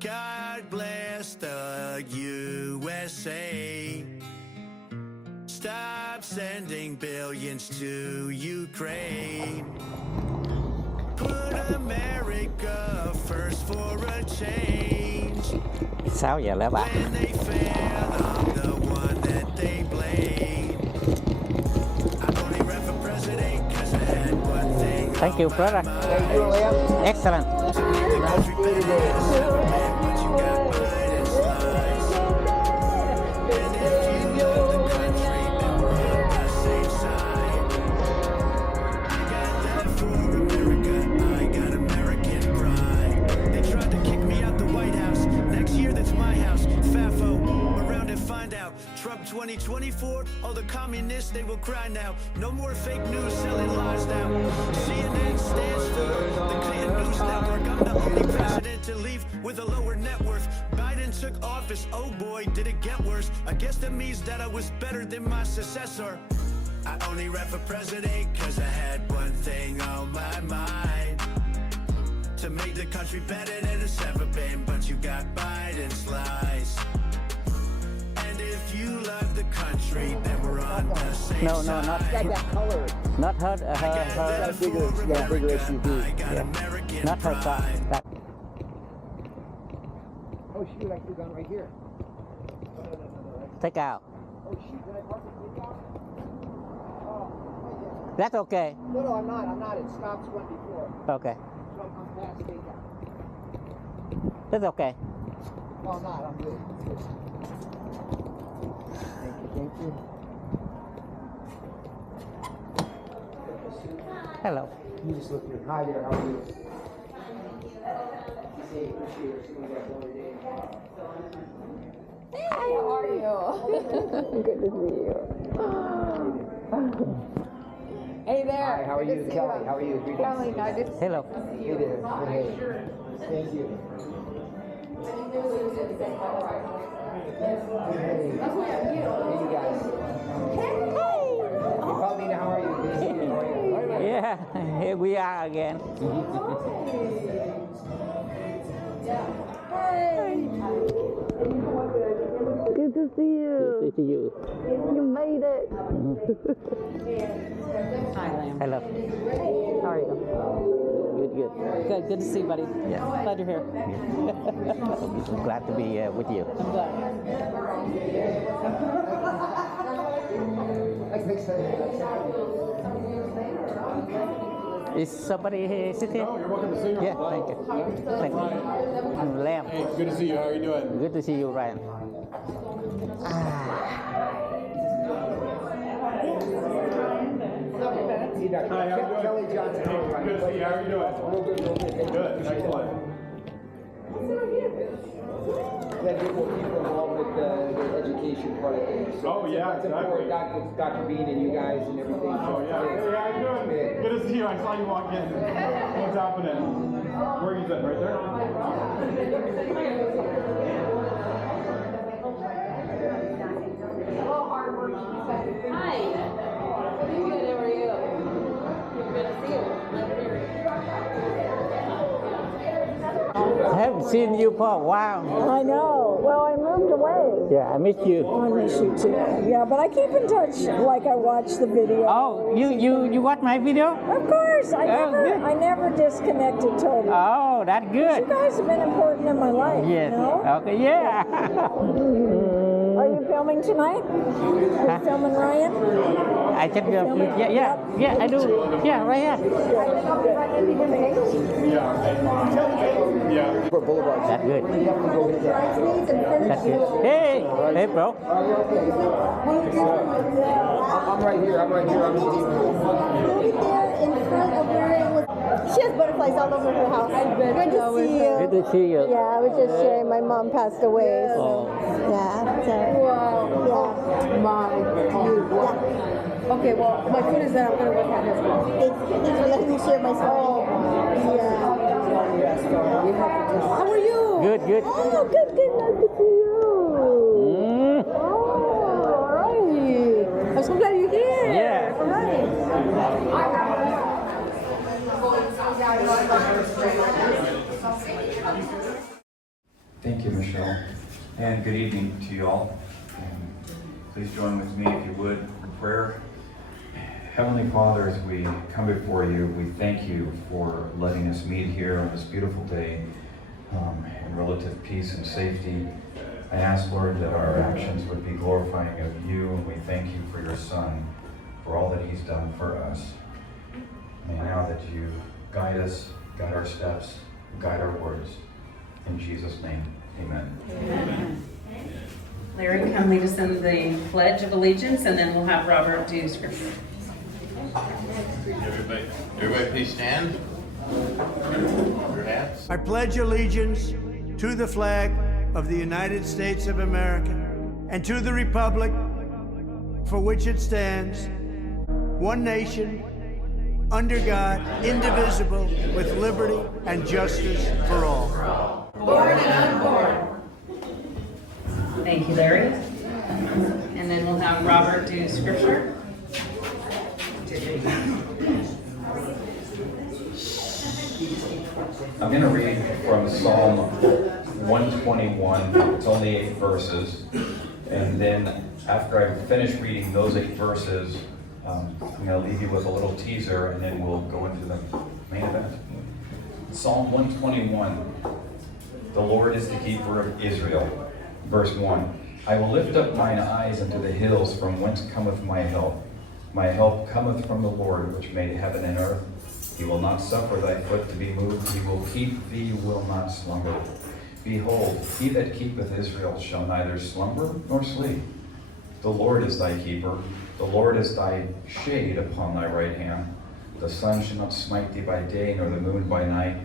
God bless the USA. Stop sending billions to Ukraine. Put America first for a change. 6 giờ lẽ bạn. When they fail, I'm the one that they blame. I only ran for president 'cause I had one thing. Thank you, brother. Excellent. Trump 2024, all the communists, they will cry now. No more fake news selling lies now. CNN stands for the Clinton News Network. I'm the only president to leave with a lower net worth. Biden took office, oh boy, did it get worse. I guess that means that I was better than my successor. I only ran for president cause I had one thing on my mind. To make the country better than it's ever been, but you got Biden's lies. If you love the country, then we're on the same No, side. not her bigger SUV. Yeah. Not her car. That. Oh shoot, I could have gone right here. Take out. Oh shoot, did I park it take out? Oh, That's okay. no, I'm not. It stops one before. Okay. So I'm past take out. That's okay. No, I'm not. I'm good. Thank you. Hello. You just look here. Hi there, how are you? Hey, how are you? Good to see you. Hey there. Hi, how are you? Kelly, how are you? Greetings. Kelly, no, good to see Hello. Hey there. Hey. Thank you. Hey you guys. Hey, Paulina, how are you? Good to see you. How are you? Yeah, here we are again. Good to see you. Good to see you. You made it. Hi, Lamb. Hello. How are you? Good. Good to see you, buddy. Yeah. Glad you're here. Glad to be with you. I'm glad. Is somebody here sitting? No, you're welcome to sit here. Yeah, thank you. Thank you. I'm Lamb. Hey, good to see you. How are you doing? Good to see you, Ryan. Hi, how are you doing? Kelly Johnson. Hey, good to see you. How are you doing? Real good. Good, excellent. Glad to get more people involved with the education part of things. Oh, yeah, That's important. exactly. Dr. Bean and you guys and everything. Oh, yeah. Hey, how you doing? Good to see you. I saw you walk in. What's happening? Where are you sitting? Right there? Hi. Good, how are you? Good to see you. I haven't seen you for a while. I know. Well, I moved away. Yeah, I miss you. I miss you too. Yeah, but I keep in touch. Like I watch the video. Oh, you watch my video? Of course. good. I never disconnected totally. Oh, that's You good. guys have been important in my life. Yes. You know? Okay. Yeah. Are you filming tonight? Are you filming Ryan? I check your. Yeah. I do. Yeah, right here. Yeah. For Boulevard. That's good. You have to go hit that. That's good. Hey, bro. I'm right here. I'm She has butterflies all over her house. Good to see you. Good to see you. Yeah, I was just sharing my mom passed away. So, yeah. So, Wow. yeah. Okay, well, my food is there. I'm going to work on this one. Thanks for letting me share my story. Yeah. How are you? Good. Oh, good. Nice to see you. Oh, all right. I'm so glad you're here. Yeah. All right. Thank you, Michelle. And good evening to you all. Please join with me, if you would, in prayer. Heavenly Father, as we come before you, we thank you for letting us meet here on this beautiful day in relative peace and safety. I ask, Lord, that our actions would be glorifying of you, and we thank you for your Son, for all that he's done for us. May now that you guide us, guide our steps, guide our words. In Jesus' name, amen. Amen. Larry, come lead us in the Pledge of Allegiance, and then we'll have Robert do scripture. Everybody please stand. Your hats. I pledge allegiance to the flag of the United States of America and to the republic for which it stands, one nation, under God, indivisible, with liberty and justice for all. Born and unborn. Thank you, Larry. And then we'll have Robert do scripture. I'm going to read from Psalm 121. It's only 8 verses. And then after I finish reading those 8 verses, I'm going to leave you with a little teaser, and then we'll go into the main event. Psalm 121. The Lord is the keeper of Israel. Verse 1. I will lift up mine eyes unto the hills, from whence cometh my help. My help cometh from the Lord, which made heaven and earth. He will not suffer thy foot to be moved. He will keep thee, will not slumber. Behold, he that keepeth Israel shall neither slumber nor sleep. The Lord is thy keeper. The Lord is thy shade upon thy right hand. The sun shall not smite thee by day, nor the moon by night.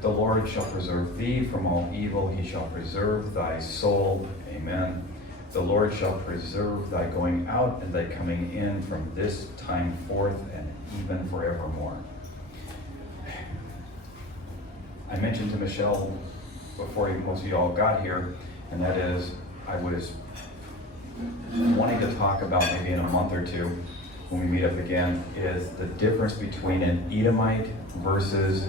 The Lord shall preserve thee from all evil. He shall preserve thy soul. Amen. The Lord shall preserve thy going out and thy coming in from this time forth and even forevermore. I mentioned to Michelle before most of you all got here, and that is I was wanting to talk about maybe in a month or two when we meet up again is the difference between an Edomite versus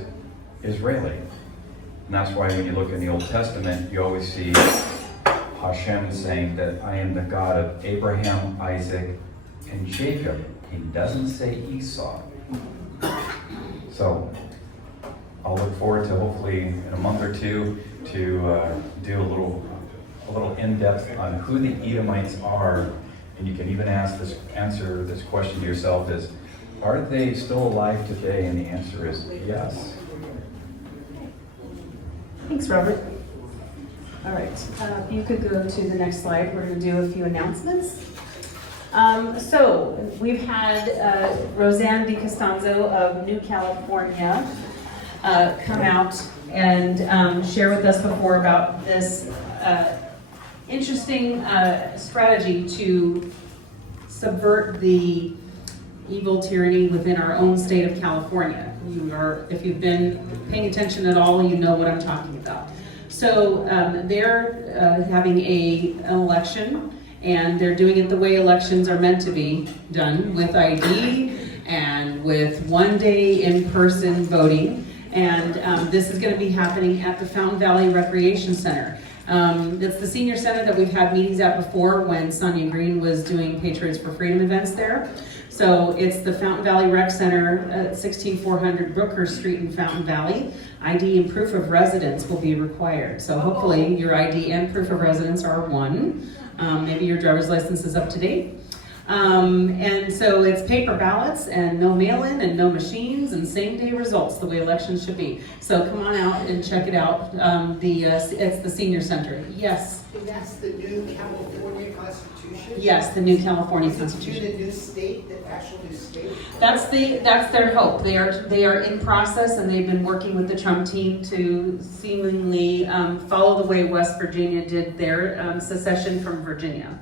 Israeli. And that's why when you look in the Old Testament, you always see Hashem saying that I am the God of Abraham, Isaac, and Jacob. He doesn't say Esau. So I'll look forward to hopefully in a month or two to do a little in-depth on who the Edomites are. And you can even answer this question to yourself is, are they still alive today? And the answer is yes. Thanks, Robert. All right, if you could go to the next slide, we're going to do a few announcements. So we've had Roseanne DiCostanzo of New California come out and share with us before about this interesting strategy to subvert the evil tyranny within our own state of California. If you've been paying attention at all, you know what I'm talking about. So they're having an election, and they're doing it the way elections are meant to be done, with ID and with one-day in-person voting. And this is going to be happening at the Fountain Valley Recreation Center. It's the senior center that we've had meetings at before when Sonia Green was doing Patriots for Freedom events there. So it's the Fountain Valley Rec Center at 16400 Brookhurst Street in Fountain Valley. ID and proof of residence will be required. So hopefully your ID and proof of residence are one. Maybe your driver's license is up to date. And so it's paper ballots and no mail-in and no machines and same-day results, the way elections should be. So come on out and check it out. It's the senior center. Yes? And that's the new California Constitution? Yes, the new California Constitution. The new state, the actual new state? That's their hope. They are in process, and they've been working with the Trump team to seemingly follow the way West Virginia did their secession from Virginia.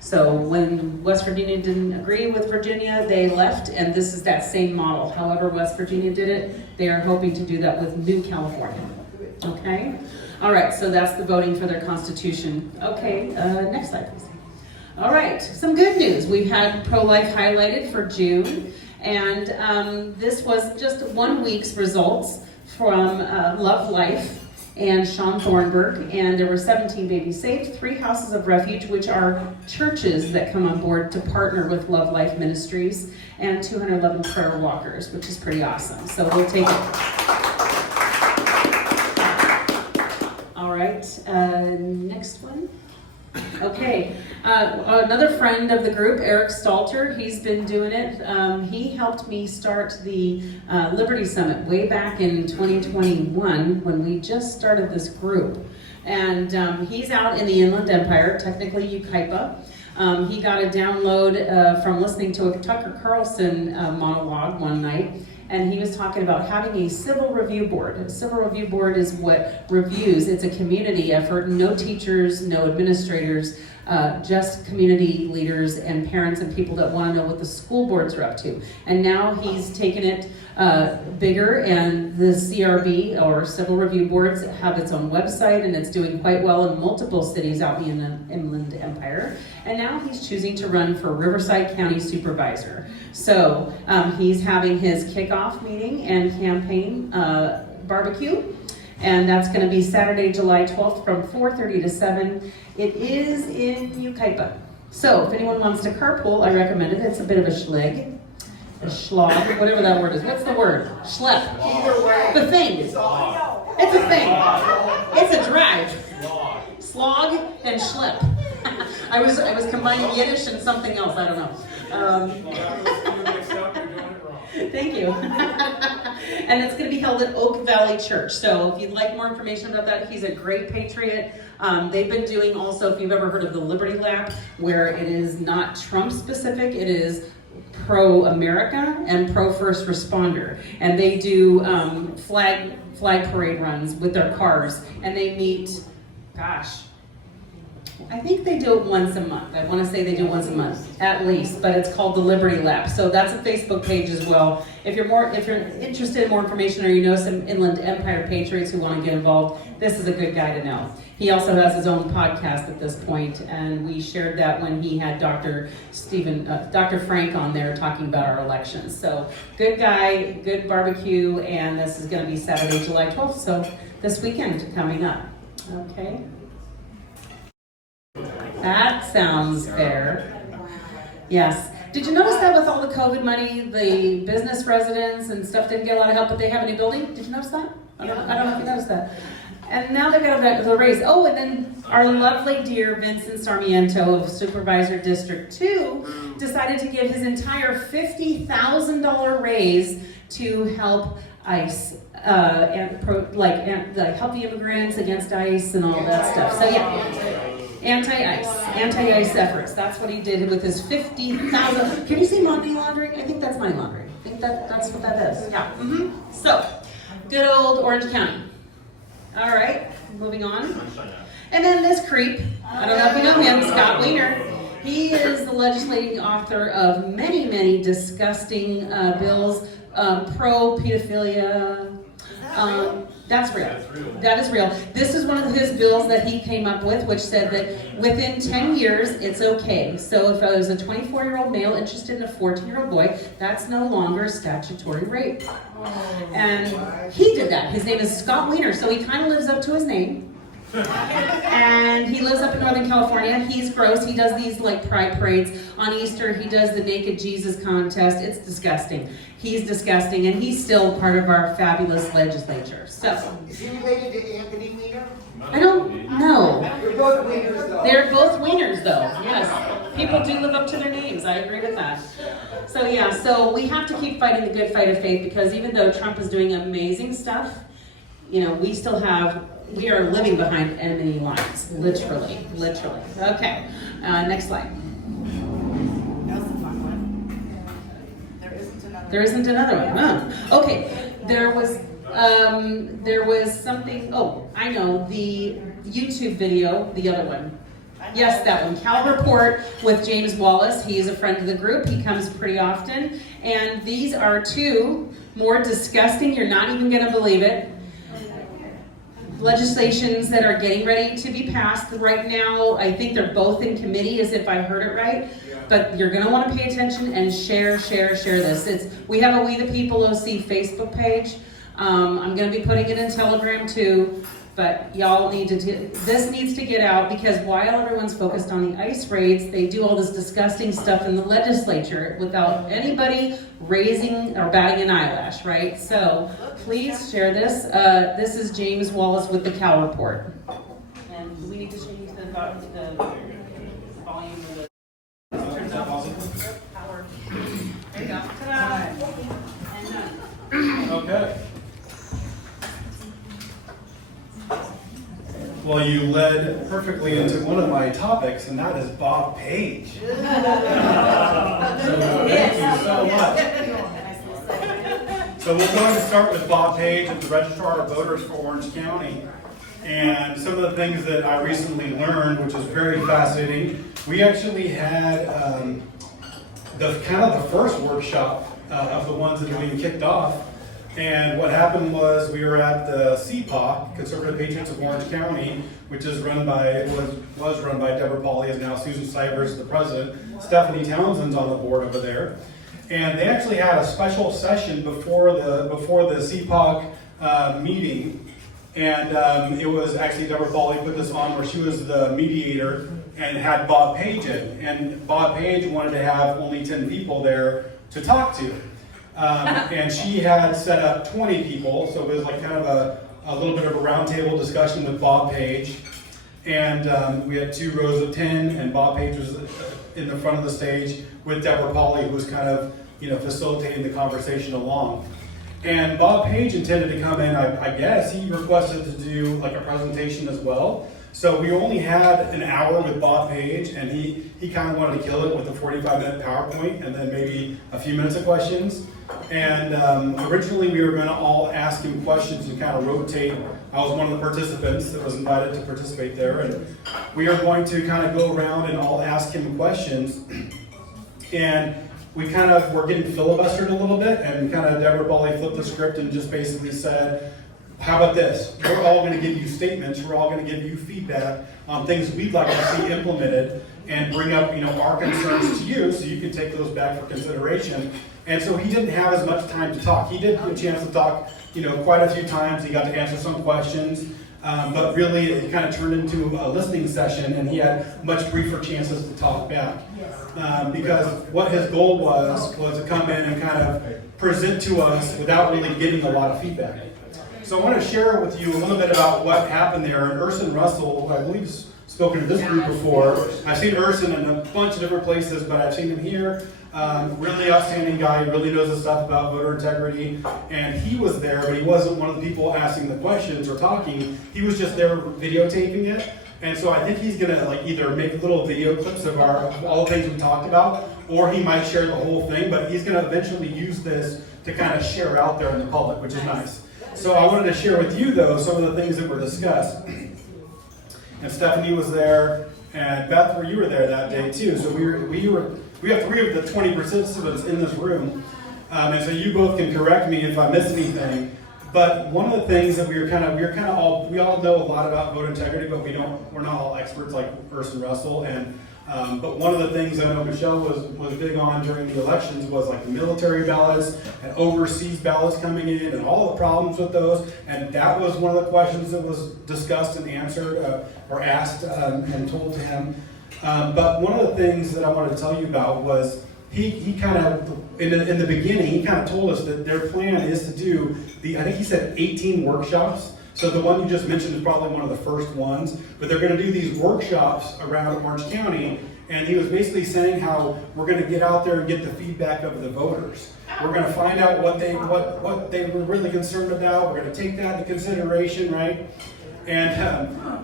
So when West Virginia didn't agree with Virginia, they left, and this is that same model. However West Virginia did it, they are hoping to do that with New California. Okay? All right, so that's the voting for their constitution. Okay, next slide, please. All right, some good news. We've had pro-life highlighted for June, and this was just 1 week's results from Love Life. and Sean Thornburg, and there were 17 babies saved, 3 houses of refuge, which are churches that come on board to partner with Love Life Ministries, and 211 prayer walkers, which is pretty awesome. So we'll take it. All right, next one. Okay, another friend of the group, Eric Stalter, he's been doing it. He helped me start the Liberty Summit way back in 2021 when we just started this group. And he's out in the Inland Empire, technically Yucaipa. He got a download from listening to a Tucker Carlson monologue one night. And he was talking about having a civil review board. A civil review board is what reviews. It's a community effort. No teachers, no administrators, just community leaders and parents and people that want to know what the school boards are up to. And now he's taken it bigger, and the CRB, or Civil Review Boards, have its own website, and it's doing quite well in multiple cities out in the Inland Empire. And now he's choosing to run for Riverside County Supervisor. So he's having his kickoff meeting and campaign barbecue, and that's going to be Saturday, July 12th from 4:30 to 7. It is in Yucaipa. So if anyone wants to carpool, I recommend it. It's a bit of a schlig. A schlog, whatever that word is. What's the word? Schlep. Either way. The thing. It's a thing. It's a drive. Slog and schlep. I was combining Yiddish and something else. I don't know. Thank you. And it's going to be held at Oak Valley Church. So if you'd like more information about that, he's a great patriot. They've been doing also, if you've ever heard of the Liberty Lap, where it is not Trump specific, it is pro-America and pro-first responder. And they do flag parade runs with their cars. And they meet, gosh, I think they do it once a month. I want to say they do it once a month, at least, but it's called the Liberty Lap. So that's a Facebook page as well. If you're interested in more information, or you know some Inland Empire patriots who want to get involved, this is a good guy to know. He also has his own podcast at this point, and we shared that when he had Dr. Frank on there talking about our elections. So good guy, good barbecue, and this is going to be Saturday, July 12th. So this weekend coming up. Okay. That sounds fair. Yes. Did you notice that with all the COVID money, the business residents and stuff didn't get a lot of help, but they have a new building? Did you notice that? I don't know if you noticed that. And now they've got a raise. Oh, and then our lovely dear Vincent Sarmiento of Supervisor District 2 decided to give his entire $50,000 raise to help ICE, help the immigrants against ICE and all that stuff. So yeah. Anti-ICE efforts. That's what he did with his $50,000. Can you say money laundering? I think that's money laundering. I think that's what that is. Yeah. Mm-hmm. So, good old Orange County. All right, moving on. And then this creep, I don't know if you know him, Scott Wiener. He is the legislating author of many, many disgusting bills, pro-pedophilia. That's real. That is real. This is one of his bills that he came up with, which said that within 10 years, it's okay. So if I was a 24-year-old male interested in a 14-year-old boy, that's no longer statutory rape. And he did that. His name is Scott Wiener, so he kind of lives up to his name. And he lives up in Northern California. He's gross. He does these like pride parades. On Easter, he does the Naked Jesus contest. It's disgusting. He's disgusting, and he's still part of our fabulous legislature. So, Is he related to Anthony Weiner? I don't know. They're both Wieners, though. They're both wieners, though. Yes, people do live up to their names. I agree with that. So yeah, so we have to keep fighting the good fight of faith, because even though Trump is doing amazing stuff, you know, we are living behind enemy lines, literally. Okay, next slide. There isn't another one. Oh. Okay, there was something. Oh, I know, the YouTube video, the other one. Yes, that one. Cal Report with James Wallace. He is a friend of the group. He comes pretty often. And these are two more disgusting, you're not even going to believe it, legislations that are getting ready to be passed right now. I think they're both in committee, as if I heard it right. But you're going to want to pay attention and share this. We have a We the People OC Facebook page. I'm going to be putting it in Telegram too. But y'all need to this needs to get out, because while everyone's focused on the ICE raids, they do all this disgusting stuff in the legislature without anybody raising or batting an eyelash, right? So please share this. This is James Wallace with the Cal Report. And we need to change the volume of the power. There you go. Ta-da! And Okay. Well, you led perfectly into one of my topics, and that is Bob Page. So thank you so much. So we're going to start with Bob Page at the Registrar of Voters for Orange County. And some of the things that I recently learned, which is very fascinating. We actually had the first workshop of the ones that are being kicked off. And what happened was we were at the CPA, Conservative Patriots of Orange County, which is run by, was run by Deborah Pauley, is now Susan Stivers, the president. Stephanie Townsend's on the board over there. And they actually had a special session before the CPA meeting. And it was actually Deborah Pauley put this on where she was the mediator and had Bob Page in. And Bob Page wanted to have only 10 people there to talk to. And she had set up 20 people, so it was like kind of a little bit of a roundtable discussion with Bob Page. And we had 2 rows of 10, and Bob Page was in the front of the stage with Deborah Pauley, who was kind of, facilitating the conversation along. And Bob Page intended to come in, I guess, he requested to do like a presentation as well. So we only had an hour with Bob Page, and he kind of wanted to kill it with a 45-minute PowerPoint and then maybe a few minutes of questions. And originally we were going to all ask him questions and kind of rotate. I was one of the participants that was invited to participate there, and we are going to kind of go around and all ask him questions. And we kind of were getting filibustered a little bit, and kind of Deborah Pauley flipped the script and just basically said, how about this? We're all going to give you statements. We're all going to give you feedback on things we'd like to see implemented, and bring up, our concerns to you, so you can take those back for consideration. And so he didn't have as much time to talk. He did get a chance to talk, quite a few times. He got to answer some questions, but really it kind of turned into a listening session, and he had much briefer chances to talk back. Because what his goal was to come in and kind of present to us without really getting a lot of feedback. So I want to share with you a little bit about what happened there. And Urson Russell, who I believe has spoken to this group before, I've seen Urson in a bunch of different places, but I've seen him here. Really outstanding guy, really knows his stuff about voter integrity. And he was there, but he wasn't one of the people asking the questions or talking. He was just there videotaping it. And so I think he's gonna either make little video clips of all the things we talked about, or he might share the whole thing, but he's gonna eventually use this to kind of share out there in the public, which is nice. So I wanted to share with you, though, some of the things that were discussed. And Stephanie was there, and Beth, you were there that day too. So we have 3 of the 20 participants in this room, and so you both can correct me if I miss anything. But one of the things that we all know a lot about voter integrity, but we're not all experts like Urson Russell. And but one of the things I know Michelle was big on during the elections was like the military ballots and overseas ballots coming in and all the problems with those. And that was one of the questions that was discussed and answered or asked and told to him. But one of the things that I wanted to tell you about was he kind of, in the beginning, he kind of told us that their plan is to do I think he said 18 workshops. So the one you just mentioned is probably one of the first ones, but they're going to do these workshops around Orange County, and he was basically saying how we're going to get out there and get the feedback of the voters. We're going to find out what they were really concerned about. We're going to take that into consideration, right? And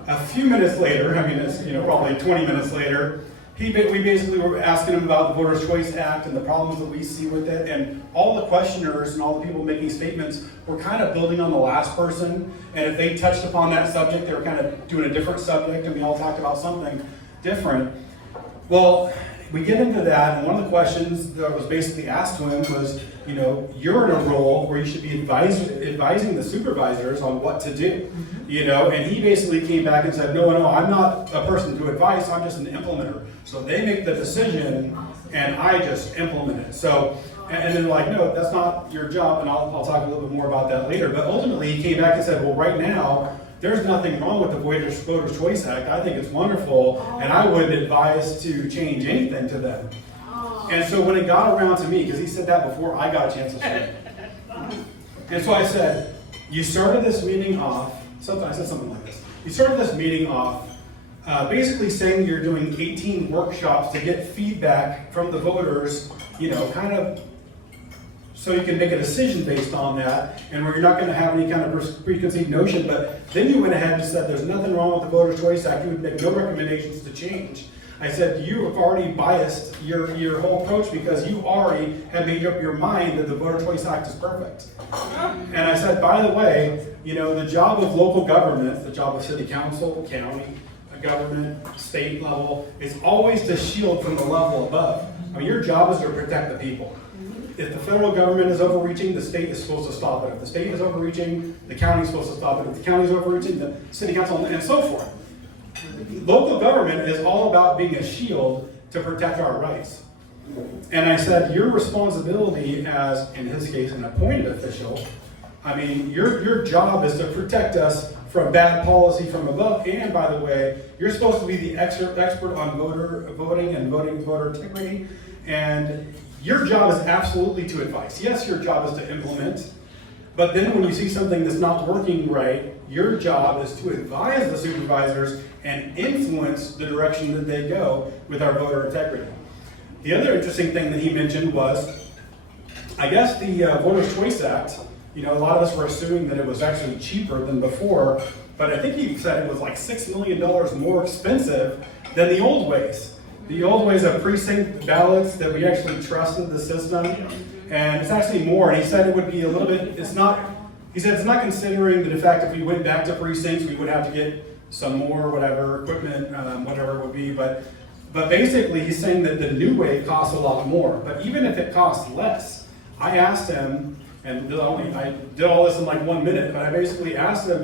a few minutes later, it's probably 20 minutes later, we basically were asking him about the Voters' Choice Act and the problems that we see with it, and all the questioners and all the people making statements were kind of building on the last person, and if they touched upon that subject, they were kind of doing a different subject, and we all talked about something different. Well, we get into that, and one of the questions that was basically asked to him was, you're in a role where you should be advising the supervisors on what to do, and he basically came back and said, no, I'm not a person to advise, I'm just an implementer. So they make the decision, and I just implement it. So, and then like, no, that's not your job, and I'll talk a little bit more about that later. But ultimately, he came back and said, well, right now, there's nothing wrong with the Voters' Choice Act. I think it's wonderful, and I wouldn't advise to change anything to them. And so when it got around to me, because he said that before I got a chance to say it, and so I said, you started this meeting off, I said something like this. You started this meeting off basically saying you're doing 18 workshops to get feedback from the voters, kind of so you can make a decision based on that, and where you're not going to have any kind of preconceived notion. But then you went ahead and said there's nothing wrong with the Voters' Choice Act. You would make no recommendations to change. I said you have already biased your whole approach because you already have made up your mind that the Voters' Choice Act is perfect. And I said, by the way, the job of local government, the job of city council, county, government, state level, is always to shield from the level above. I mean, your job is to protect the people. If the federal government is overreaching, the state is supposed to stop it. If the state is overreaching, the county is supposed to stop it. If the county is overreaching, the city council, and so forth. Local government is all about being a shield to protect our rights. And I said, your responsibility as, in his case, an appointed official, your job is to protect us from bad policy from above. And by the way, you're supposed to be the expert on voting and voter integrity. And your job is absolutely to advise. Yes, your job is to implement. But then when you see something that's not working right, your job is to advise the supervisors and influence the direction that they go with our voter integrity. The other interesting thing that he mentioned was, I guess the Voters' Choice Act, a lot of us were assuming that it was actually cheaper than before, but I think he said it was like $6 million more expensive than the old ways. The old ways of precinct ballots that we actually trusted the system, and it's actually more. And he said it would be a little bit, he said it's not considering the fact if we went back to precincts, we would have to get some more, whatever, equipment, whatever it would be, but basically he's saying that the new way costs a lot more. But even if it costs less, I asked him, and I did all this in like 1 minute, but I basically asked him,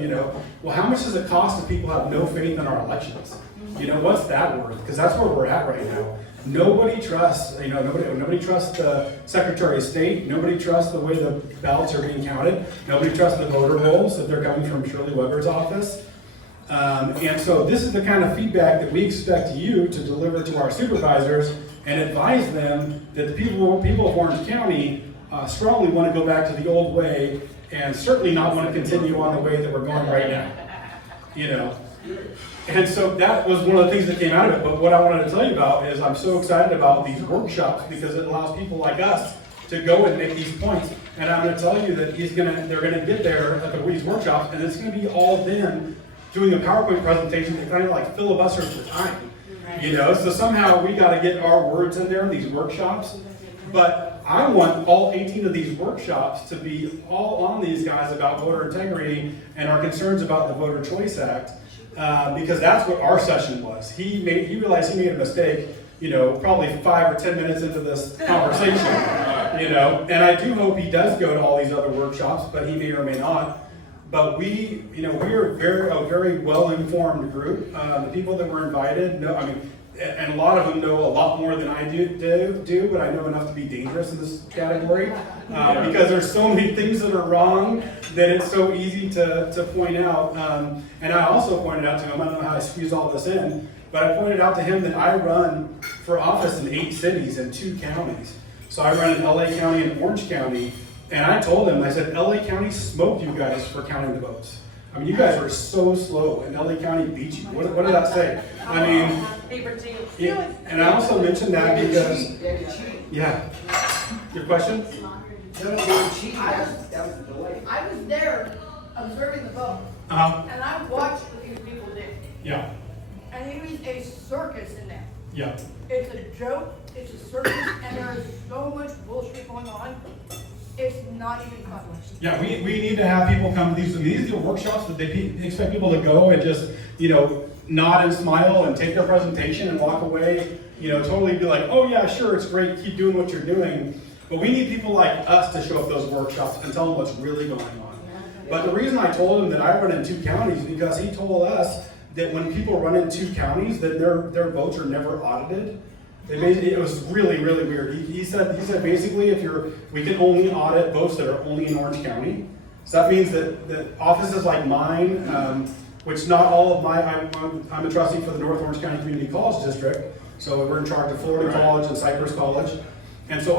well, how much does it cost if people have no faith in our elections? What's that worth? Because that's where we're at right now. Nobody trusts, nobody trusts the Secretary of State. Nobody trusts the way the ballots are being counted. Nobody trusts the voter rolls if they're coming from Shirley Weber's office. And so this is the kind of feedback that we expect you to deliver to our supervisors and advise them that the people of Orange County strongly want to go back to the old way and certainly not want to continue on the way that we're going right now. And so that was one of the things that came out of it. But what I wanted to tell you about is I'm so excited about these workshops because it allows people like us to go and make these points. And I'm going to tell you that they're going to get there at these workshops, and it's going to be all them doing a PowerPoint presentation that kind of like filibusters the time. So somehow we got to get our words in there in these workshops. But I want all 18 of these workshops to be all on these guys about voter integrity and our concerns about the Voter Choice Act. Because that's what our session was. He realized he made a mistake, probably 5 or 10 minutes into this conversation, and I do hope he does go to all these other workshops, but he may or may not. But we are a very well-informed group. The people that were invited know, and a lot of them know a lot more than I do, but I know enough to be dangerous in this category because there's so many things that are wrong that it's so easy to point out. And I also pointed out to him, I don't know how I squeeze all this in, but I pointed out to him that I run for office in 8 cities and 2 counties. So I run in LA County and Orange County, and I told him, I said, LA County smoked you guys for counting the votes. You guys were so slow, and LA County beat you. What did that say? Yeah, and I also mentioned that because, yeah. Your question? I was there observing the vote, and I watched what these people did. Yeah. And it was a circus in there. Yeah. It's a joke, it's a circus, and there is so much bullshit going on. It's not even funny. Yeah, we need to have people come. These are workshops that they expect people to go and just, nod and smile and take their presentation and walk away, totally be like, oh yeah, sure, it's great, keep doing what you're doing. But we need people like us to show up those workshops and tell them what's really going on. But the reason I told him that I run in 2 counties is because he told us that when people run in 2 counties, that their votes are never audited. It was really, really weird. He said basically we can only audit votes that are only in Orange County. So that means that offices like mine, which not all of I'm a trustee for the North Orange County Community College District, so we're in charge of Florida College and Cypress College, and so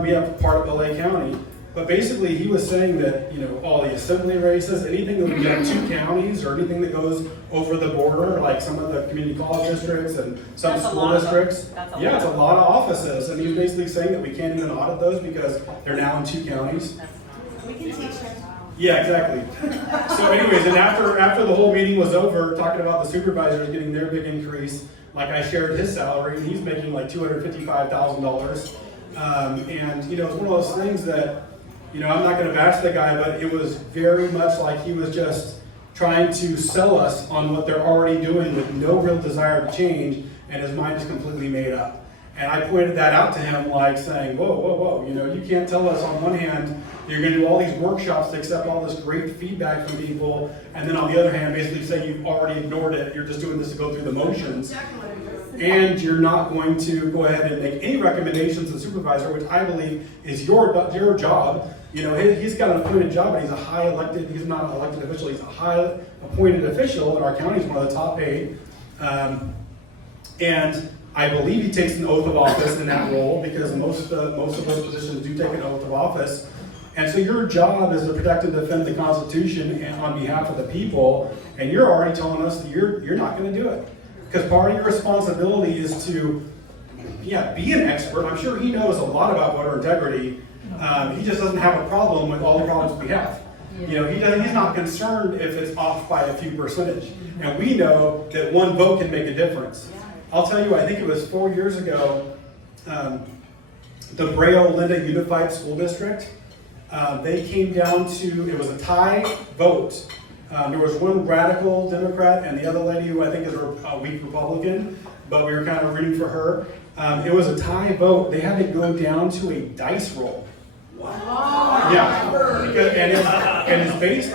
we have part of LA County, but basically he was saying that, all the assembly races, anything that would be like 2 counties, or anything that goes over the border, like some of the community college districts and some school districts. Yeah, it's a lot of offices, and he's basically saying that we can't even audit those because they're now in 2 counties. We can teach them. Yeah, exactly. So anyways, and after the whole meeting was over, talking about the supervisors getting their big increase, like I shared his salary, and he's making like $255,000. And it's one of those things that, I'm not going to bash the guy, but it was very much like he was just trying to sell us on what they're already doing with no real desire to change, and his mind is completely made up. And I pointed that out to him, like saying, whoa, you can't tell us on one hand you're going to do all these workshops to accept all this great feedback from people, and then on the other hand basically say you've already ignored it, you're just doing this to go through the motions, and you're not going to go ahead and make any recommendations to the supervisor, which I believe is your job. He's got an appointed job, but he's not an elected official, he's a high appointed official, and our county is one of the top paid. And I believe he takes an oath of office in that role, because most of those positions do take an oath of office. And so your job is to protect and defend the Constitution on behalf of the people, and you're already telling us that you're not going to do it. Because part of your responsibility is to, be an expert. I'm sure he knows a lot about voter integrity. He just doesn't have a problem with all the problems we have. He's not concerned if it's off by a few percentage. And we know that one vote can make a difference. I'll tell you, I think it was 4 years ago, the Brea-Olinda Unified School District, they came down to, it was a tie vote. There was one radical Democrat and the other lady who I think is a weak Republican, but we were kind of rooting for her. It was a tie vote. They had to go down to a dice roll. Wow. Yeah, and it's based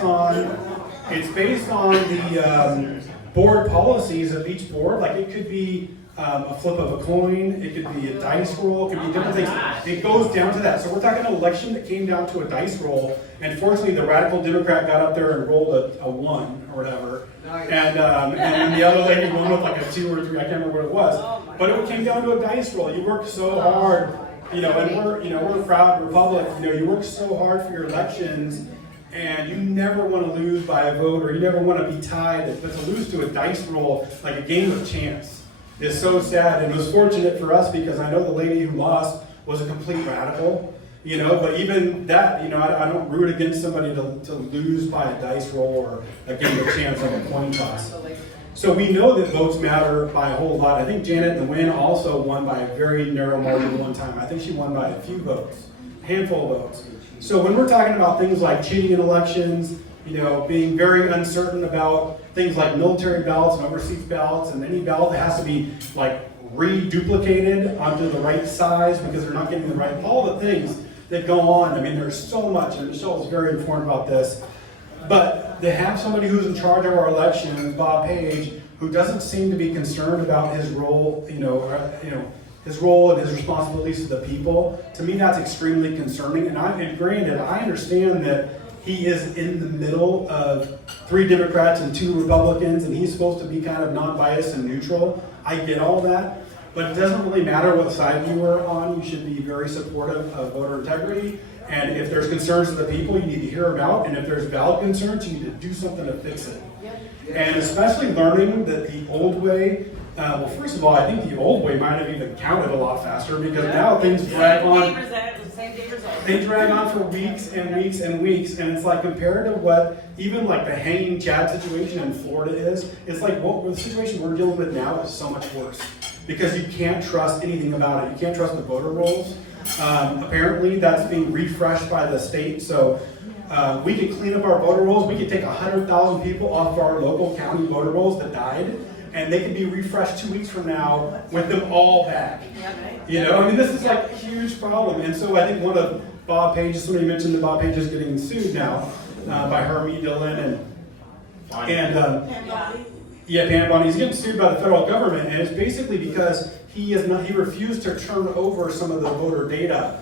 on the board policies of each board. Like it could be a flip of a coin, it could be a dice roll, it could be different things. It goes down to that. So we're talking an election that came down to a dice roll, and fortunately the radical Democrat got up there and rolled a 1 or whatever. And then the other lady won with like a 2 or 3, I can't remember what it was. But it came down to a dice roll. You work so hard, and we're a proud republic, you work so hard for your elections, and you never want to lose by a vote, or you never want to be tied, but to lose to a dice roll, like a game of chance, is so sad. And it was fortunate for us because I know the lady who lost was a complete radical, but even that, I don't root against somebody to lose by a dice roll or a game of chance on a coin toss. So we know that votes matter by a whole lot. I think Janet Nguyen also won by a very narrow margin one time. I think she won by a few votes, a handful of votes. So when we're talking about things like cheating in elections, being very uncertain about things like military ballots and overseas ballots, and any ballot that has to be like reduplicated onto the right size because they're not getting the right, all the things that go on. I mean, there's so much, and Michelle is very informed about this. But to have somebody who's in charge of our elections, Bob Page, who doesn't seem to be concerned about his role, his role and his responsibilities to the people, to me that's extremely concerning. And granted, I understand that he is in the middle of 3 Democrats and 2 Republicans, and he's supposed to be kind of non-biased and neutral. I get all that, but it doesn't really matter what side you are on. You should be very supportive of voter integrity. And if there's concerns of the people, you need to hear them out. And if there's valid concerns, you need to do something to fix it. And especially learning that the old way, well, first of all, I think the old way might have even counted a lot faster, because now things drag on. They drag on for weeks and weeks and weeks, and it's like compared to what even like the hanging Chad situation in Florida is, it's like the situation we're dealing with now is so much worse, because you can't trust anything about it. You can't trust the voter rolls. Apparently that's being refreshed by the state, so we could clean up our voter rolls. We could take 100,000 people off of our local county voter rolls that died, and they could be refreshed 2 weeks from now with them all back. This is like a huge problem. And so I think one of Bob Page's, somebody mentioned that Bob Page is getting sued now by Hermie Dillon and Pam Bondi. He's getting sued by the federal government, and it's basically because he refused to turn over some of the voter data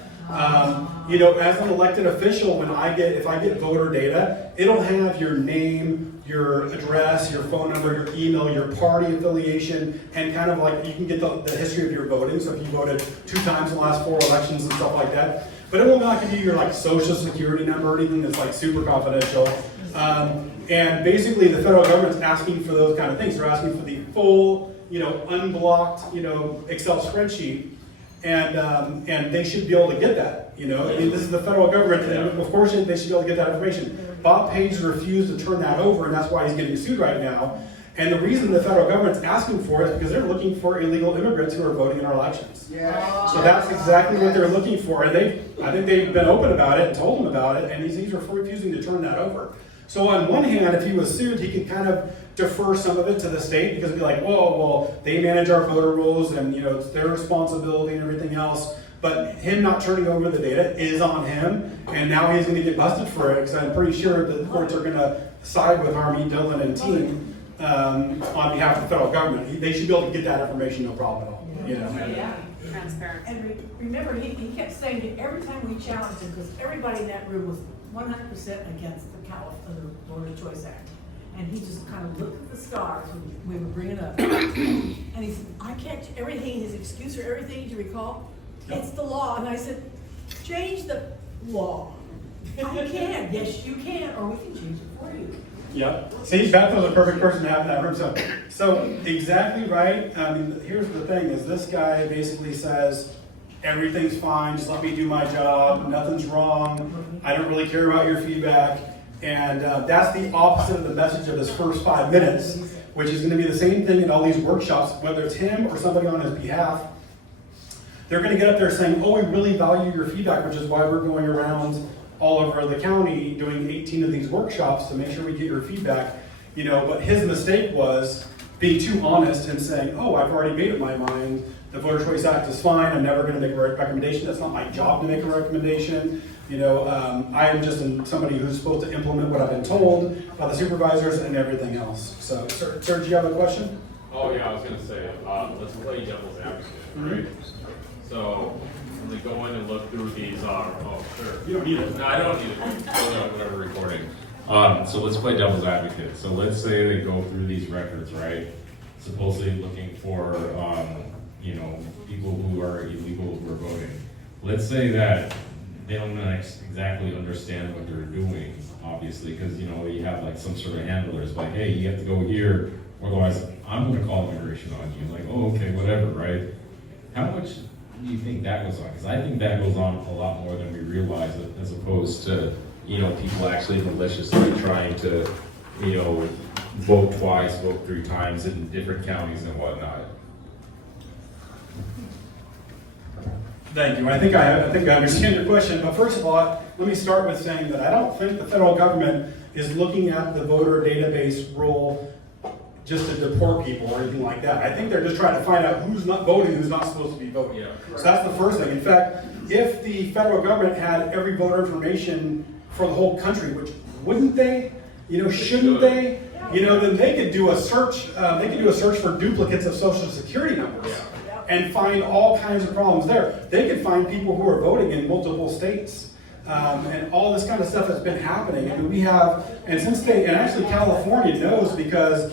You know, as an elected official, if I get voter data, it'll have your name, your address, your phone number, your email, your party affiliation, and kind of like you can get the history of your voting. So if you voted 2 times in the last 4 elections and stuff like that. But it will not give you your like social security number or anything that's like super confidential. And basically the federal government's asking for those kind of things. They're asking for the full, you know, unblocked, you know, Excel spreadsheet. And they should be able to get that, you know. I mean, this is the federal government, and of course they should be able to get that information. Bob Page refused to turn that over, and that's why he's getting sued right now. And the reason the federal government's asking for it is because they're looking for illegal immigrants who are voting in our elections. Yeah. So that's exactly what they're looking for, and I think they've been open about it and told him about it, and he's refusing to turn that over. So on one hand, if he was sued, he could kind of defer some of it to the state because it'd be like, whoa, well, they manage our voter rolls and you know it's their responsibility and everything else. But him not turning over the data is on him, and now he's going to get busted for it because I'm pretty sure that the courts are going to side with Harmeet, Dillon, and team on behalf of the federal government. They should be able to get that information, no problem at all. You know. Yeah. Transparent. And remember, he kept saying that every time we challenged him, because everybody in that room was 100% against the Voter Choice Act. And he just kind of looked at the stars when we were bringing it up. And he said, I can't, everything, his excuse for everything, do you recall? It's the law. And I said, change the law. I can. Yes, you can, or we can change it for you. Yep. See, Beth was a perfect person to have in that room. So exactly right. I mean, here's the thing: is this guy basically says everything's fine, just let me do my job, nothing's wrong. I don't really care about your feedback, and that's the opposite of the message of his first 5 minutes, which is going to be the same thing in all these workshops, whether it's him or somebody on his behalf. They're going to get up there saying, "Oh, we really value your feedback," which is why we're going around all over the county doing 18 of these workshops to make sure we get your feedback, you know. But his mistake was being too honest and saying, oh, I've already made up my mind, the Voter Choice Act is fine, I'm never going to make a recommendation, that's not my job to make a recommendation, you know, I am just somebody who's supposed to implement what I've been told by the supervisors and everything else. So, sir, do you have a question? Oh yeah, I was going to say, let's play devil's advocate, right? So, when we go in and look through these, oh sure. You don't need it. No, I don't need it. Whatever recording. So let's play devil's advocate. So let's say they go through these records, right? Supposedly looking for, you know, people who are illegal who are voting. Let's say that they don't exactly understand what they're doing, obviously, because you know you have like some sort of handlers like, hey, you have to go here, otherwise I'm going to call immigration on you. Like, oh, okay, whatever, right? How much do you think that goes on? Because I think that goes on a lot more than we realize, as opposed to, you know, people actually maliciously trying to, you know, vote twice, vote 3 times in different counties and whatnot. Thank you. I think I understand your question, but first of all, let me start with saying that I don't think the federal government is looking at the voter database role just to deport people or anything like that. I think they're just trying to find out who's not voting, who's not supposed to be voting. Yeah, so that's the first thing. In fact, if the federal government had every voter information for the whole country, which wouldn't they? You know, shouldn't they? You know, then they could do a search. They could do a search for duplicates of Social Security numbers and find all kinds of problems there. They could find people who are voting in multiple states. And all this kind of stuff has been happening. I mean, we have, and actually California knows, because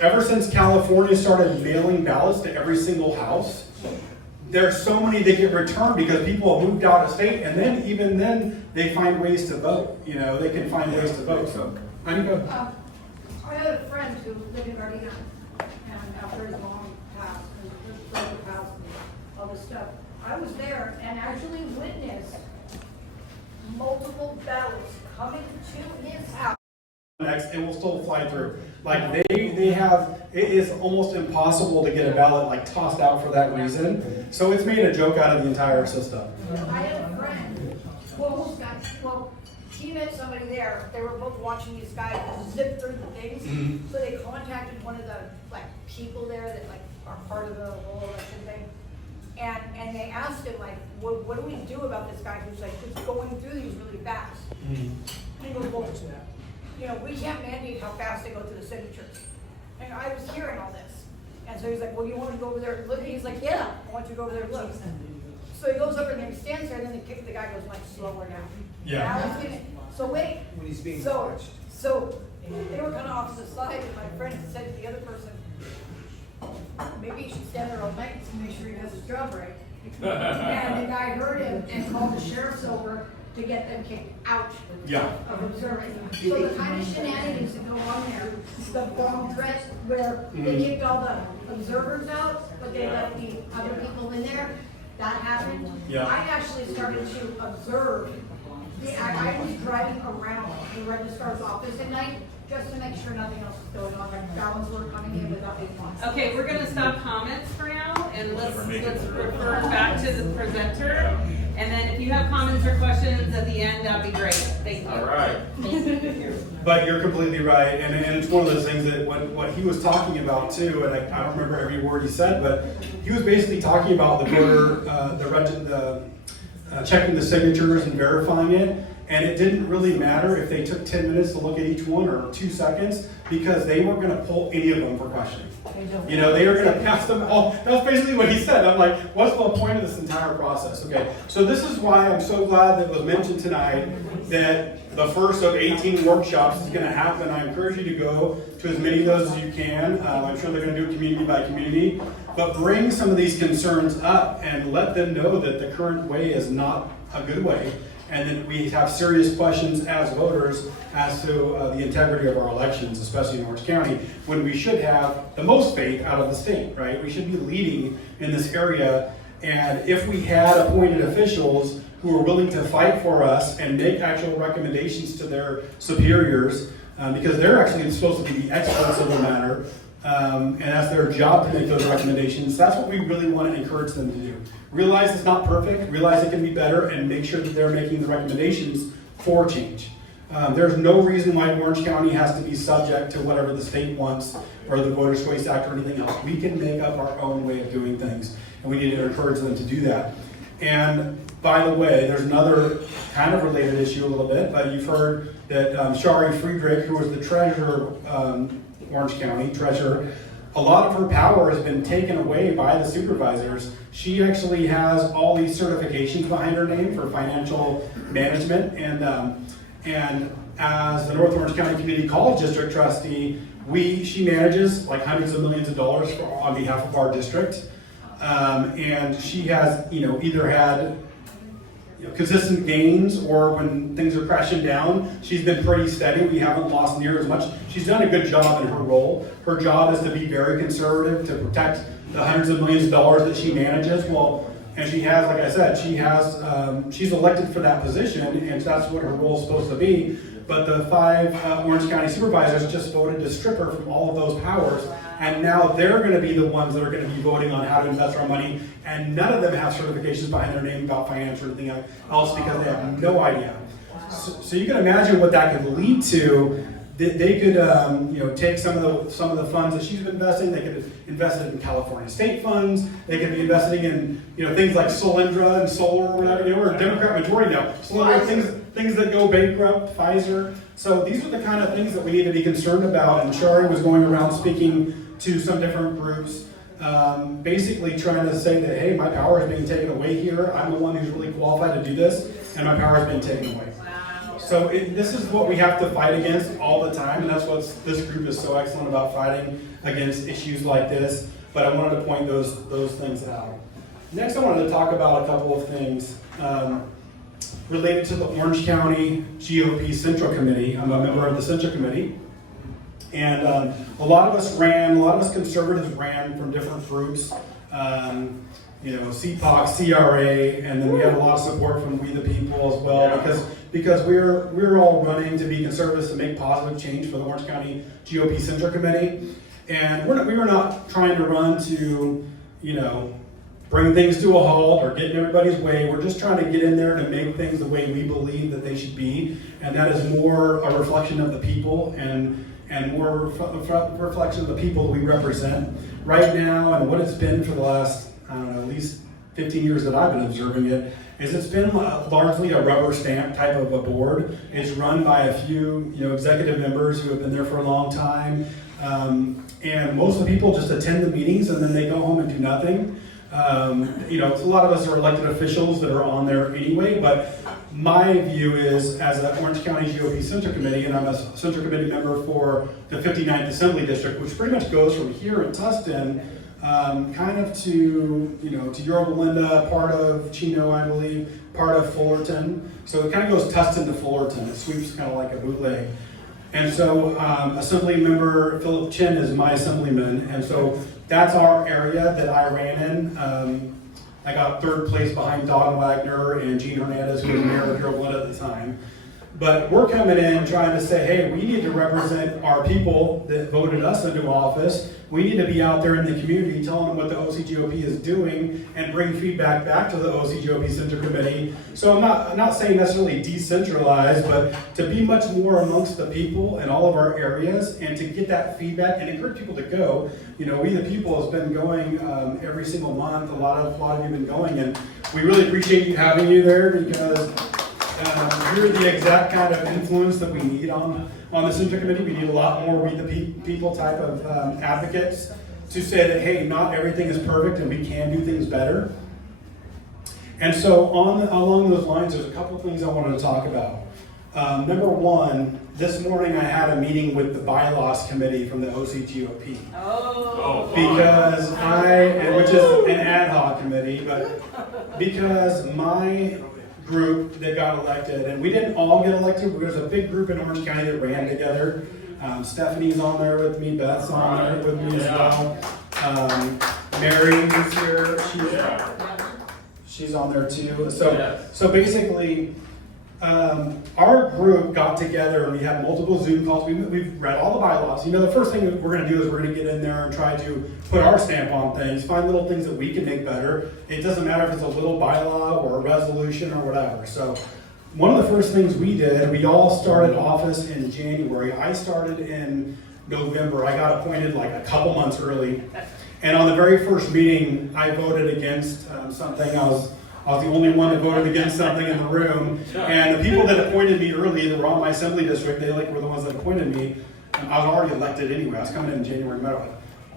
ever since California started mailing ballots to every single house, there's so many that get returned because people have moved out of state, and then even then they find ways to vote. You know, they can find ways to vote. So I'm good. I had a friend who lived in Gardena, and after his mom passed, and his brother passed, and all this stuff, I was there and actually witnessed multiple ballots coming to his house. Next, it will still fly through. Like they have, it is almost impossible to get a ballot like tossed out for that reason. So it's made a joke out of the entire system. I had a friend well, he met somebody there. They were both watching these guys zip through the things. Mm-hmm. So they contacted one of the like people there that like are part of the whole election thing. And they asked him like, what do we do about this guy who's like just going through these really fast? Mm-hmm. And he goes, well, you know, we can't mandate how fast they go through the signatures. And I was hearing all this. And so he's like, well, you want to go over there and look? And he's like, yeah, I want you to go over there and look. So he goes up and he stands there, and then the guy goes much slower now. Yeah. And I was thinking, so wait. When he's being So, watched. so they were kind of off to the side, and my friend said to the other person, maybe he should stand there all night to make sure he does his job right. And the guy heard him and called the sheriffs over to get them kicked out Yeah. of observing. So the kind of shenanigans that go on there, the long threat where they kicked all the observers out, but they let the other people in there, that happened. Yeah. I actually started to observe. I was driving around the registrar's office at night just to make sure nothing else was going on, like balance were coming in without being lost. Okay, we're gonna stop comments for now, and let's refer back to the presenter. And then if you have comments or questions at the end, that'd be great. Thank you. All right. But you're completely right, and it's one of those things that what he was talking about too, and I don't remember every word he said, but he was basically talking about the voter, checking the signatures and verifying it, and it didn't really matter if they took 10 minutes to look at each one or 2 seconds, because they weren't going to pull any of them for questioning. You know, they were going to pass them all. That's basically what he said. I'm like, what's the point of this entire process? Okay, so this is why I'm so glad that it was mentioned tonight that the first of 18 workshops is going to happen. I encourage you to go to as many of those as you can. I'm sure they're going to do it community by community. But bring some of these concerns up and let them know that the current way is not a good way, and that we have serious questions as voters as to the integrity of our elections, especially in Orange County, when we should have the most faith out of the state, right? We should be leading in this area, and if we had appointed officials who were willing to fight for us and make actual recommendations to their superiors, because they're actually supposed to be the experts of the matter, and that's their job to make those recommendations. That's what we really want to encourage them to do. Realize it's not perfect, realize it can be better, and make sure that they're making the recommendations for change. There's no reason why Orange County has to be subject to whatever the state wants, or the Voters' Choice Act, or anything else. We can make up our own way of doing things, and we need to encourage them to do that. And by the way, there's another kind of related issue a little bit, but you've heard that Shari Friedrich, who was the treasurer, Orange County treasurer, a lot of her power has been taken away by the supervisors. She actually has all these certifications behind her name for financial management, and as the North Orange County Community College District trustee, she manages like hundreds of millions of dollars on behalf of our district, and she has either had consistent gains, or when things are crashing down, she's been pretty steady. We haven't lost near as much. She's done a good job in her role. Her job is to be very conservative, to protect the hundreds of millions of dollars that she manages. Well, and she has, like I said, she's elected for that position, and that's what her role is supposed to be. But the 5 Orange County supervisors just voted to strip her from all of those powers, and now they're going to be the ones that are going to be voting on how to invest our money, and none of them have certifications behind their name about finance or anything else, because they have no idea. So you can imagine what that could lead to. They could take some of the funds that she's been investing. They could invest it in California state funds. They could be investing in things like Solyndra and solar or whatever. We're a Democrat majority now. Solyndra, things that go bankrupt, Pfizer. So these are the kind of things that we need to be concerned about. And Shari was going around speaking to some different groups, basically trying to say that, hey, my power is being taken away here. I'm the one who's really qualified to do this, and my power has been taken away. So this is what we have to fight against all the time, and that's what this group is so excellent about, fighting against issues like this. But I wanted to point those things out. Next, I wanted to talk about a couple of things related to the Orange County GOP Central Committee. I'm a member of the Central Committee, and a lot of us conservatives ran from different groups. CPOC, CRA, and then we had a lot of support from We the People as well, because we're all running to be conservatives to make positive change for the Orange County GOP Central Committee, and we were not trying to run to bring things to a halt or get in everybody's way. We're just trying to get in there to make things the way we believe that they should be, and that is more a reflection of the people and more reflection of the people that we represent right now, and what it's been for the last, at least 15 years that I've been observing it, is it's been largely a rubber stamp type of a board. It's run by a few, executive members who have been there for a long time, and most of the people just attend the meetings and then they go home and do nothing. You know, a lot of us are elected officials that are on there anyway, but my view is, as an Orange County GOP Center Committee, and I'm a Center Committee member for the 59th Assembly District, which pretty much goes from here in Tustin, kind of to, you know, to Yorba Linda, part of Chino, I believe, part of Fullerton. So it kind of goes Tustin to Fullerton. It sweeps kind of like a bootleg. And so Assembly Member Philip Chin is my assemblyman, and so that's our area that I ran in. I got third place behind Don Wagner and Gene Hernandez, who was mayor of Yorba Linda at the time. But we're coming in trying to say, hey, we need to represent our people that voted us into office. We need to be out there in the community telling them what the OCGOP is doing and bring feedback back to the OCGOP Center Committee. So I'm not saying necessarily decentralized, but to be much more amongst the people in all of our areas and to get that feedback and encourage people to go. You know, We the People has been going every single month. A lot of you have been going, and we really appreciate you having you there because you're the exact kind of influence that we need on the Center Committee. We need a lot more We the People type of advocates to say that, hey, not everything is perfect and we can do things better. And so along those lines, there's a couple things I wanted to talk about. Number one, this morning I had a meeting with the Bylaws Committee from the OCGOP. Because which is an ad hoc committee, but because my group that got elected, and we didn't all get elected, but there was a big group in Orange County that ran together. Stephanie's on there with me, Beth's on there with me as well. Mary is here, she's on there too. So basically, our group got together and we had multiple Zoom calls. We've read all the bylaws. You know, the first thing that we're going to do is we're going to get in there and try to put our stamp on things, find little things that we can make better. It doesn't matter if it's a little bylaw or a resolution or whatever. So one of the first things we did, we all started office in January. I started in November. I got appointed like a couple months early. And on the very first meeting, I voted against something. I was the only one that voted against something in the room. And the people that appointed me early that were on my assembly district, they were the ones that appointed me. I was already elected anyway. I was coming in January,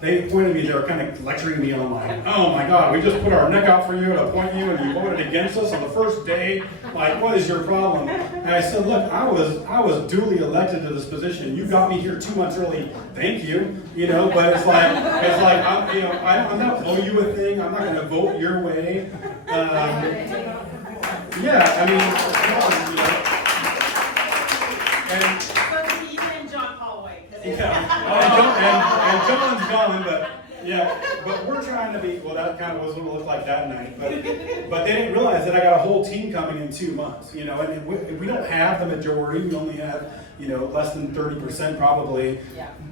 they appointed me, they were kind of lecturing me on like, oh my God, we just put our neck out for you to appoint you and you voted against us on the first day. Like, what is your problem? And I said, look, I was duly elected to this position. You got me here 2 months early. Thank you. You know, but it's like I'm not owe you a thing. I'm not going to vote your way. Yeah, I mean, and and John's gone, but we're trying to be, well, that kind of was what it looked like that night, but they didn't realize that I got a whole team coming in 2 months, you know, and we don't have the majority, we only have, you know, less than 30% probably,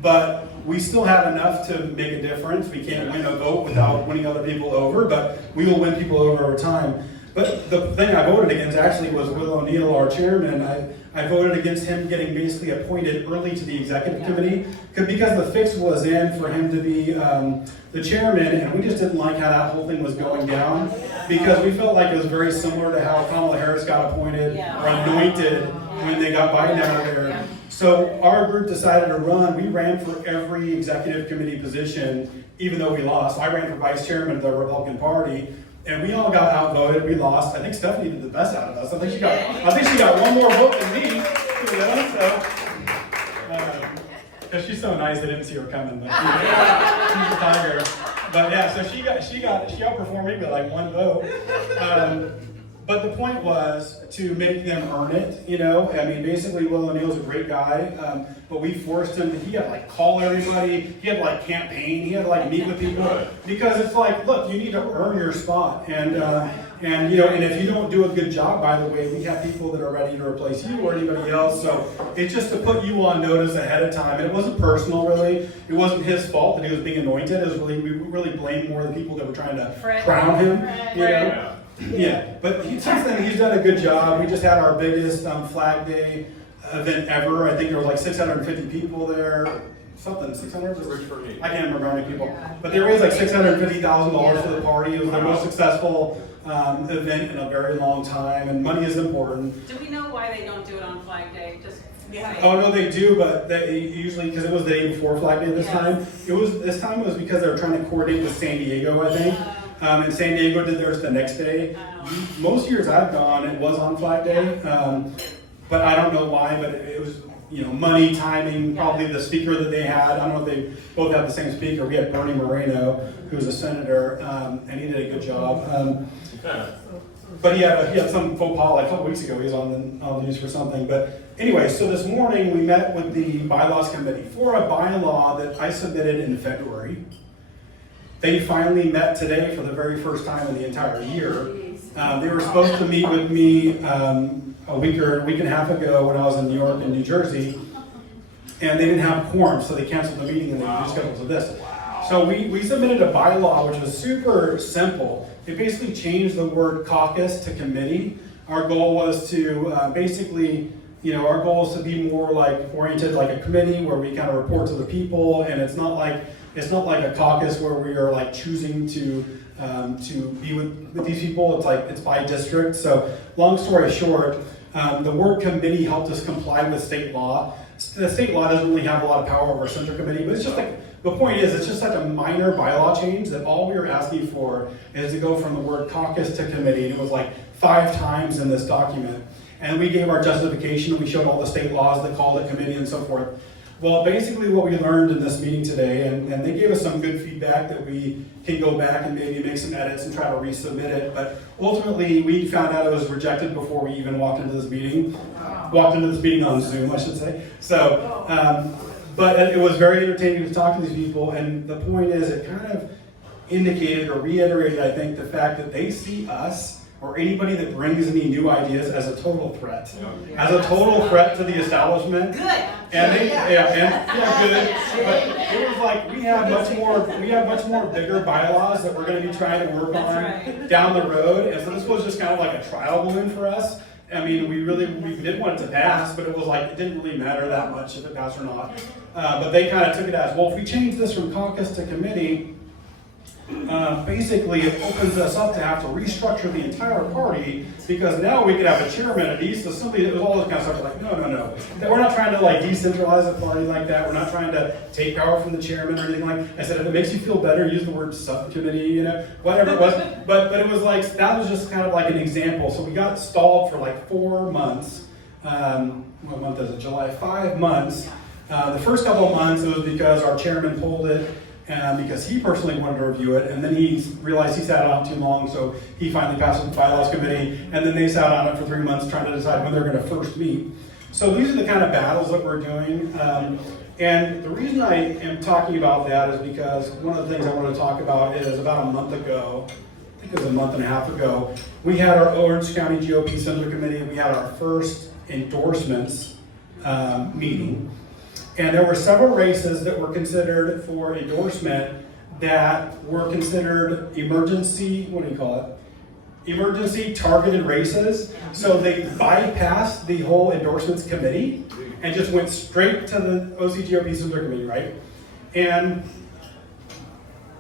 but we still have enough to make a difference. We can't win a vote without winning other people over, but we will win people over time. But the thing I voted against actually was Will O'Neill, our chairman. I voted against him getting basically appointed early to the executive committee because the fix was in for him to be the chairman, and we just didn't like how that whole thing was going down because we felt like it was very similar to how Kamala Harris got appointed or anointed when they got Biden out of there. So our group decided to run. We ran for every executive committee position, even though we lost. I ran for vice chairman of the Republican Party. And we all got outvoted. We lost. I think Stephanie did the best out of us. I think she got one more vote than me. You know, because she's so nice, they didn't see her coming. But she's a tiger. But yeah, so she outperformed me by like one vote. But the point was to make them earn it, you know. I mean, basically, Will O'Neill's a great guy, but we forced him. He had to like call everybody. He had to like campaign. He had to like meet with people because it's like, look, you need to earn your spot, and you know, and if you don't do a good job, by the way, we have people that are ready to replace you or anybody else. So it's just to put you on notice ahead of time, and it wasn't personal, really. It wasn't his fault that he was being anointed. It was really we really blamed more the people that were trying to crown him, you know. Yeah, but since then he's done a good job. We just had our biggest Flag Day event ever. I think there was like 650 people there. Something, 600? I can't remember how many people. But they raised like $650,000 for the party. It was their most successful event in a very long time, and money is important. Do we know why they don't do it on Flag Day? Oh no, they do, but they usually, because it was the day before Flag Day this time. This time it was because they were trying to coordinate with San Diego, I think. And San Diego did theirs the next day. Most years I've gone, it was on Flag Day, but I don't know why, but it was, money, timing, probably the speaker that they had. I don't know if they both have the same speaker. We had Bernie Moreno, who's a senator, and he did a good job. But he had some faux pas like a couple weeks ago. He was on the news for something. But anyway, so this morning we met with the bylaws committee for a bylaw that I submitted in February. They finally met today for the very first time in the entire year. They were supposed to meet with me a week and a half ago when I was in New York and New Jersey, and they didn't have a quorum, so they canceled the meeting and they rescheduled to this. So we submitted a bylaw which was super simple. It basically changed the word caucus to committee. Our goal was to our goal is to be more oriented like a committee where we kind of report to the people, and it's not like a caucus where we are choosing to be with these people. It's by district. So long story short, the word committee helped us comply with state law. The state law doesn't really have a lot of power over a central committee, but it's just the point is, it's just such a minor bylaw change that all we were asking for is to go from the word caucus to committee, and it was 5 times in this document. And we gave our justification, we showed all the state laws that called it committee and so forth. Well, basically what we learned in this meeting today, and they gave us some good feedback that we can go back and maybe make some edits and try to resubmit it, but ultimately we found out it was rejected before we even walked into this meeting. Walked into this meeting on Zoom, I should say. So, but it was very entertaining to talk to these people, and the point is it kind of indicated or reiterated, I think, the fact that they see us or anybody that brings any new ideas as a total threat. As a total threat to the establishment. Good. And good. But it was we have much more bigger bylaws that we're going to be trying to work on down the road. And so this was just kind of like a trial balloon for us. I mean, we did want it to pass, but it was it didn't really matter that much if it passed or not. But they kind of took it as, well, if we change this from caucus to committee, basically it opens us up to have to restructure the entire party, because now we could have a chairman at East Assembly. It was all this kind of stuff. No. We're not trying to decentralize the party like that. We're not trying to take power from the chairman or anything I said, if it makes you feel better, use the word subcommittee, whatever it was. But it was that was just kind of an example. So we got stalled for 4 months. What month is it? July, 5 months. The first couple of months it was because our chairman pulled it. Because he personally wanted to review it, and then he realized he sat on it too long, so he finally passed it to the bylaws committee, and then they sat on it for 3 months trying to decide when they're going to first meet. So these are the kind of battles that we're doing, and the reason I am talking about that is because one of the things I want to talk about is about a month ago, I think it was a month and a half ago, we had our Orange County GOP Senator Committee, and we had our first endorsements meeting. And there were several races that were considered for endorsement that were considered emergency targeted races. So they bypassed the whole endorsements committee and just went straight to the OCGOP Senator Committee, right? And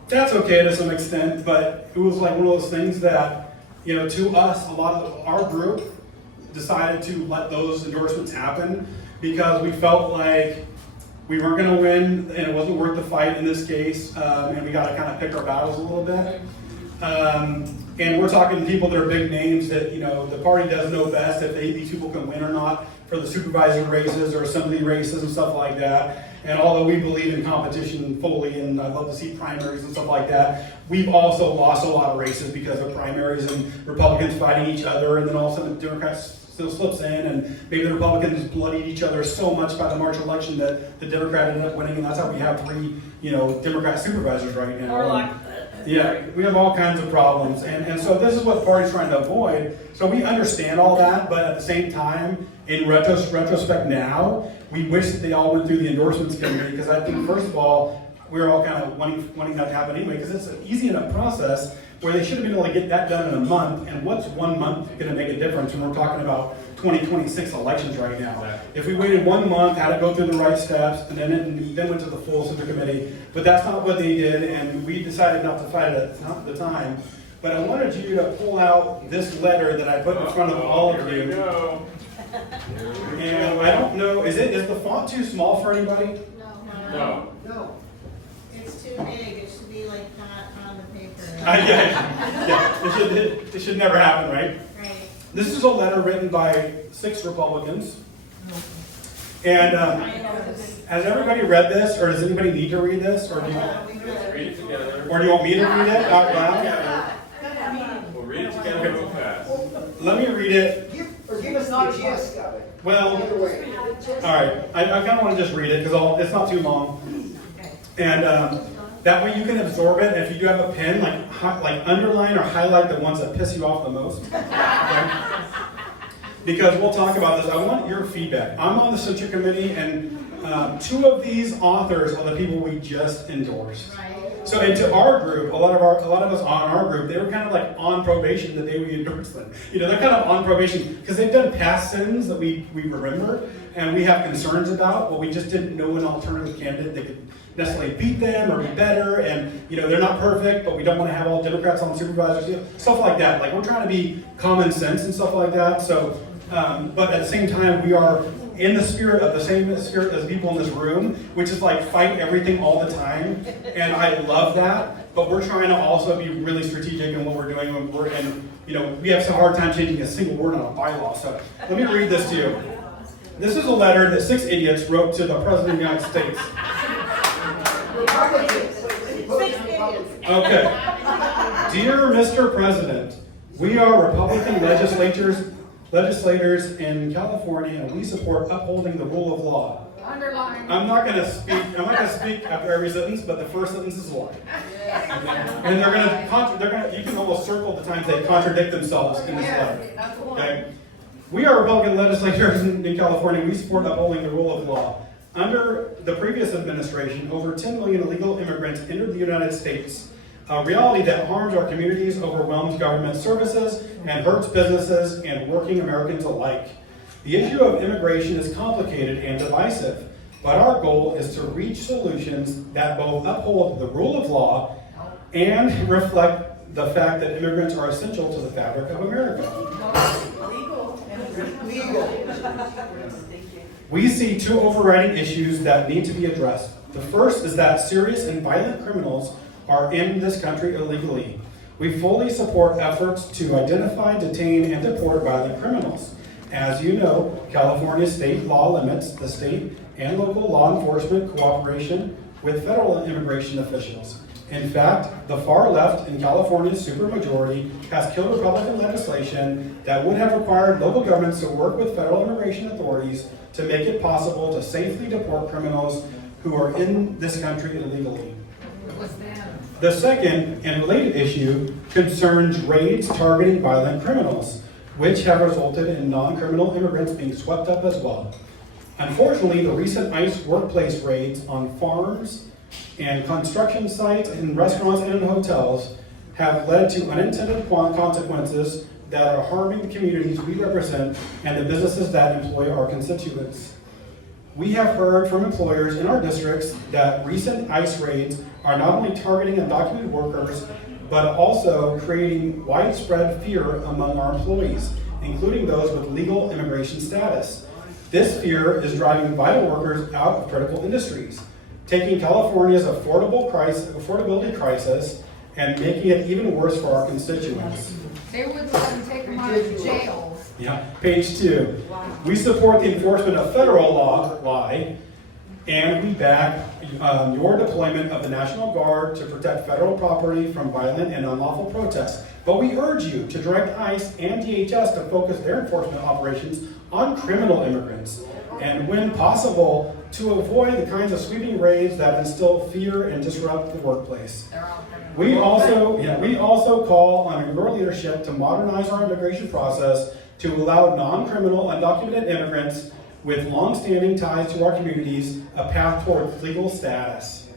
that's okay to some extent, but it was one of those things that, to us, a lot of our group decided to let those endorsements happen because we felt like we weren't going to win, and it wasn't worth the fight in this case, and we got to kind of pick our battles a little bit. And we're talking people that are big names that, the party does know best if these people can win or not for the supervisor races or assembly races and stuff like that. And although we believe in competition fully, and I'd love to see primaries and stuff like that, we've also lost a lot of races because of primaries and Republicans fighting each other, and then all of a sudden the Democrats still slips in, and maybe the Republicans bloodied each other so much by the March election that the Democrat ended up winning, and that's how we have 3, Democrat supervisors right now. We have all kinds of problems, and so this is what the party's trying to avoid. So we understand all that, but at the same time, in retrospect now, we wish that they all went through the endorsements committee, because I think, first of all, we're all kind of wanting that to happen anyway, because it's an easy enough process where they should have been able to get that done in a month. And what's 1 month going to make a difference when we're talking about 2026 elections right now? If we waited 1 month, had to go through the right steps, and then went to the full Center Committee, but that's not what they did, and we decided not to fight it at the time. But I wanted you to pull out this letter that I put in front of all of you. And I don't know, is the font too small for anybody? No. It's too big. It should be not on the paper. It should never happen, right? Right. This is a letter written by 6 Republicans. And has everybody read this, or does anybody need to read this, or do you Read it together. Or do you want me to read it out loud? We'll read it together real fast. Let me read it. Give us the gist of it. Well, Either way. all right. I kind of want to just read it because it's not too long, and that way you can absorb it. If you do have a pen, like underline or highlight the ones that piss you off the most. Okay? Because we'll talk about this. I want your feedback. I'm on the censure committee, and 2 of these authors are the people we just endorsed. So into our group, a lot of us on our group, they were kind of like on probation the day we endorsed them. You know, they're kind of on probation because they've done past sins that we remember and we have concerns about, but we just didn't know an alternative candidate that could necessarily beat them or be better. And you know, they're not perfect, but we don't want to have all Democrats on supervisors, stuff like that. Like we're trying to be common sense and stuff like that. So, but at the same time, we are in the spirit of the same spirit as people in this room, which is like fight everything all the time. And I love that, but we're trying to also be really strategic in what we're doing. And you know, we have some hard time changing a single word on a bylaw. So let me read this to you. This is a letter that 6 idiots wrote to the President of the United States. Okay. Dear Mr. President, we are Republican legislators in California, and we support upholding the rule of law. Underline. I'm not going to speak after every sentence, but the first sentence is a lie. And you can almost circle the times they contradict themselves in this letter. Okay? We are Republican legislators in California. We support upholding the rule of law. Under the previous administration, over 10 million illegal immigrants entered the United States. A reality that harms our communities, overwhelms government services, and hurts businesses and working Americans alike. The issue of immigration is complicated and divisive, but our goal is to reach solutions that both uphold the rule of law and reflect the fact that immigrants are essential to the fabric of America. Legal. We see 2 overriding issues that need to be addressed. The first is that serious and violent criminals are in this country illegally. We fully support efforts to identify, detain, and deport violent criminals. As you know, California state law limits the state and local law enforcement cooperation with federal immigration officials. In fact, the far left in California's supermajority has killed Republican legislation that would have required local governments to work with federal immigration authorities to make it possible to safely deport criminals who are in this country illegally. The second and related issue concerns raids targeting violent criminals, which have resulted in non-criminal immigrants being swept up as well. Unfortunately, the recent ICE workplace raids on farms and construction sites and restaurants and hotels have led to unintended consequences that are harming the communities we represent and the businesses that employ our constituents. We have heard from employers in our districts that recent ICE raids are not only targeting undocumented workers, but also creating widespread fear among our employees, including those with legal immigration status. This fear is driving vital workers out of critical industries, taking California's affordability crisis and making it even worse for our constituents. They wouldn't let them take them out of jail. Yeah, page 2. We support the enforcement of federal law, and we back your deployment of the National Guard to protect federal property from violent and unlawful protests. But we urge you to direct ICE and DHS to focus their enforcement operations on criminal immigrants, and when possible, to avoid the kinds of sweeping raids that instill fear and disrupt the workplace. We also call on your leadership to modernize our immigration process to allow non-criminal undocumented immigrants with long-standing ties to our communities a path toward legal status.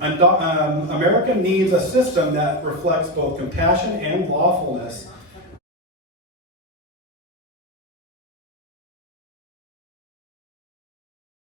America needs a system that reflects both compassion and lawfulness.